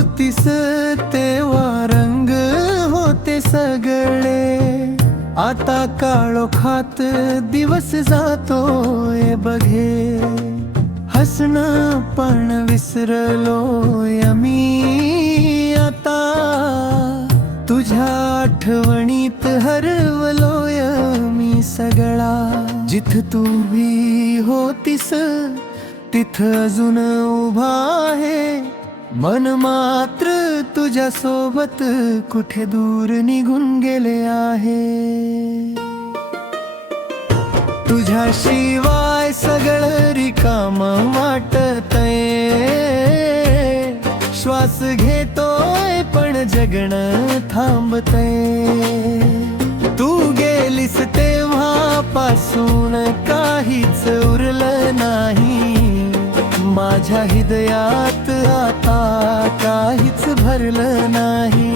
होतीस तेव्हा रंग होते सगळे, आता काळोखात दिवस जातोय बघे. हसणं पण विसरलोय मी आता, तुझ्या आठवणीत हरवलोय मी सगळा. जिथं तू भी होतीस तिथं अजून उभा आहे, मन मात्र तुझ्या सोबत कुठे दूर निघून गेले आहे. तुझ्याशिवाय सगळं रिकामं वाटतंय, श्वास घेतोय पण जगणं थांबतंय. तू गेलीस तेव्हापासून काहीच उरलं नाही, माझ्या हृदयात आता काहीच भरलं नाही.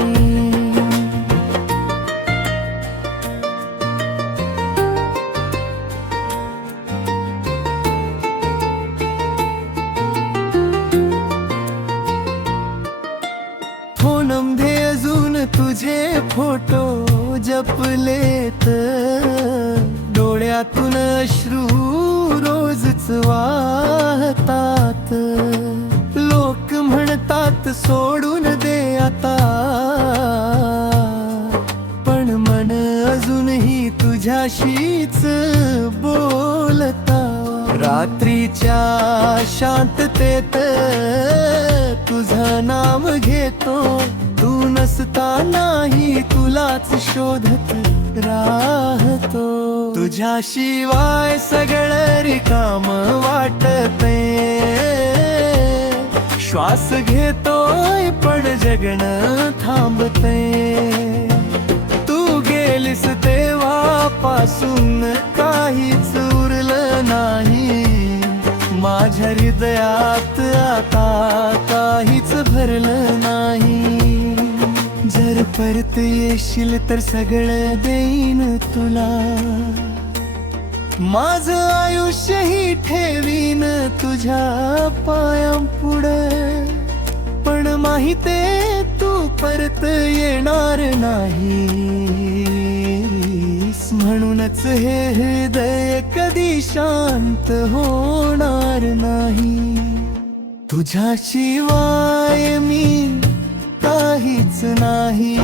फोनमध्ये अजून तुझे फोटो जपलेत, डोळ्यातून अश्रू रोजच वाहतात. लोक म्हणतात सोडून दे आता, पण मन अजूनही तुझ्याशीच बोलता. रात्रीच्या शांततेत तुझं नाम घेतो, तू नसतानाही तुलाच शोधत राहतो. तुझ्याशिवाय सगळं रिकामं वाटतंय, श्वास घेतोय पण जगणं थांबतंय. तू गेलीस तेव्हापासून काहीच उरलं नाही, माझ्या हृदयात आता काहीच भरलं नाही. जर परत येशील तर सगळं देईन तुला, माझं आयुष्यही ठेवीन तुझ्या पायांपुढं. पण माहिते तू परत येणार नाहीस, म्हणूनच हे हृदय कधी शांत होणार नाही. तुझ्याशिवाय मी काहीच नाही,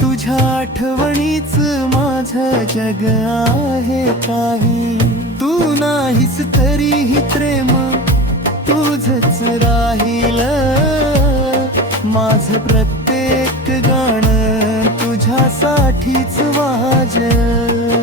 तुझ्या आठवणीच माझं जग आहे काही. तू नाहीस तरीही प्रेम तुझंच राहील, माझं प्रत्येक गाणं तुझ्यासाठीच वाजलं.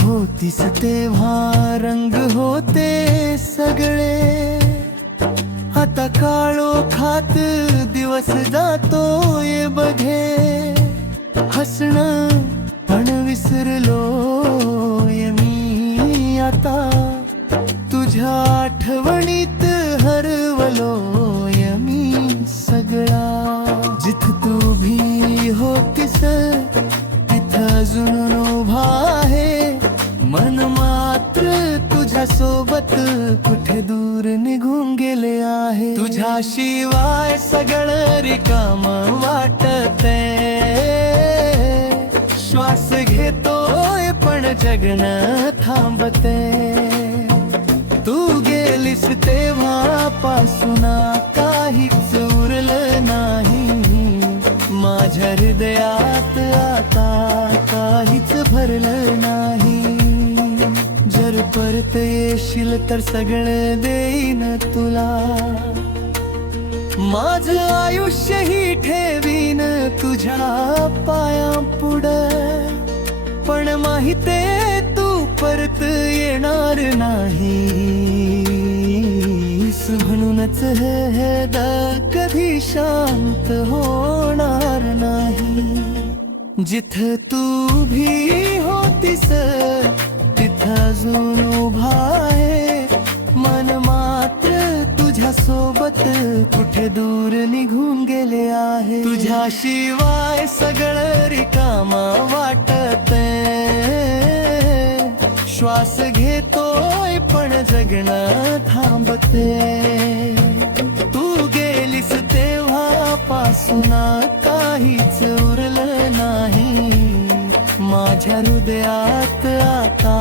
होतीस तेव्हा रंग होते सगळे, आता काळोखात दिवस जातोय बघे. हसणं पण विसरलोय मी आता, तुझ्या आठवणीत हरवलोय मी सगळा. जिथं तू भी होतीस तिथं अजून उभा आहे, मन मात्र तुझ्या सोबत कुठे दूर निघून गेले आहे. तुझ्याशिवाय सगळं रिकामं वाटतंय, श्वास घेतोय पण जगणं थांबतंय. तू गेलीस तेव्हापासून काहीच उरलं नाही, माझ्या हृदयात आता काहीच भरलं नाही. जर परत येशील तर सगळं देईन तुला, माझं आयुष्यही ठेवीन तुझ्या पायांपुढं. पण माहिते तू परत येणार नाहीस, म्हणूनच हे हृदय कधी शांत होणार नाही. जिथं तू भी होतीस तिथं अजून उभा आहे, मन मात्र तुझ्या सोबत कुठे दूर निघून गेले आहे. आहे. तुझ्याशिवाय सगळं रिकामा वाटतंय. श्वास घेतोय पण जगणं थांबते. तू गेलीस तेव्हापासून काहीच उरलं नाही. माझ्या हृदयात आता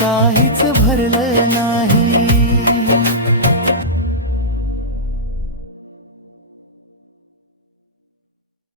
काहीच भरलं नाही.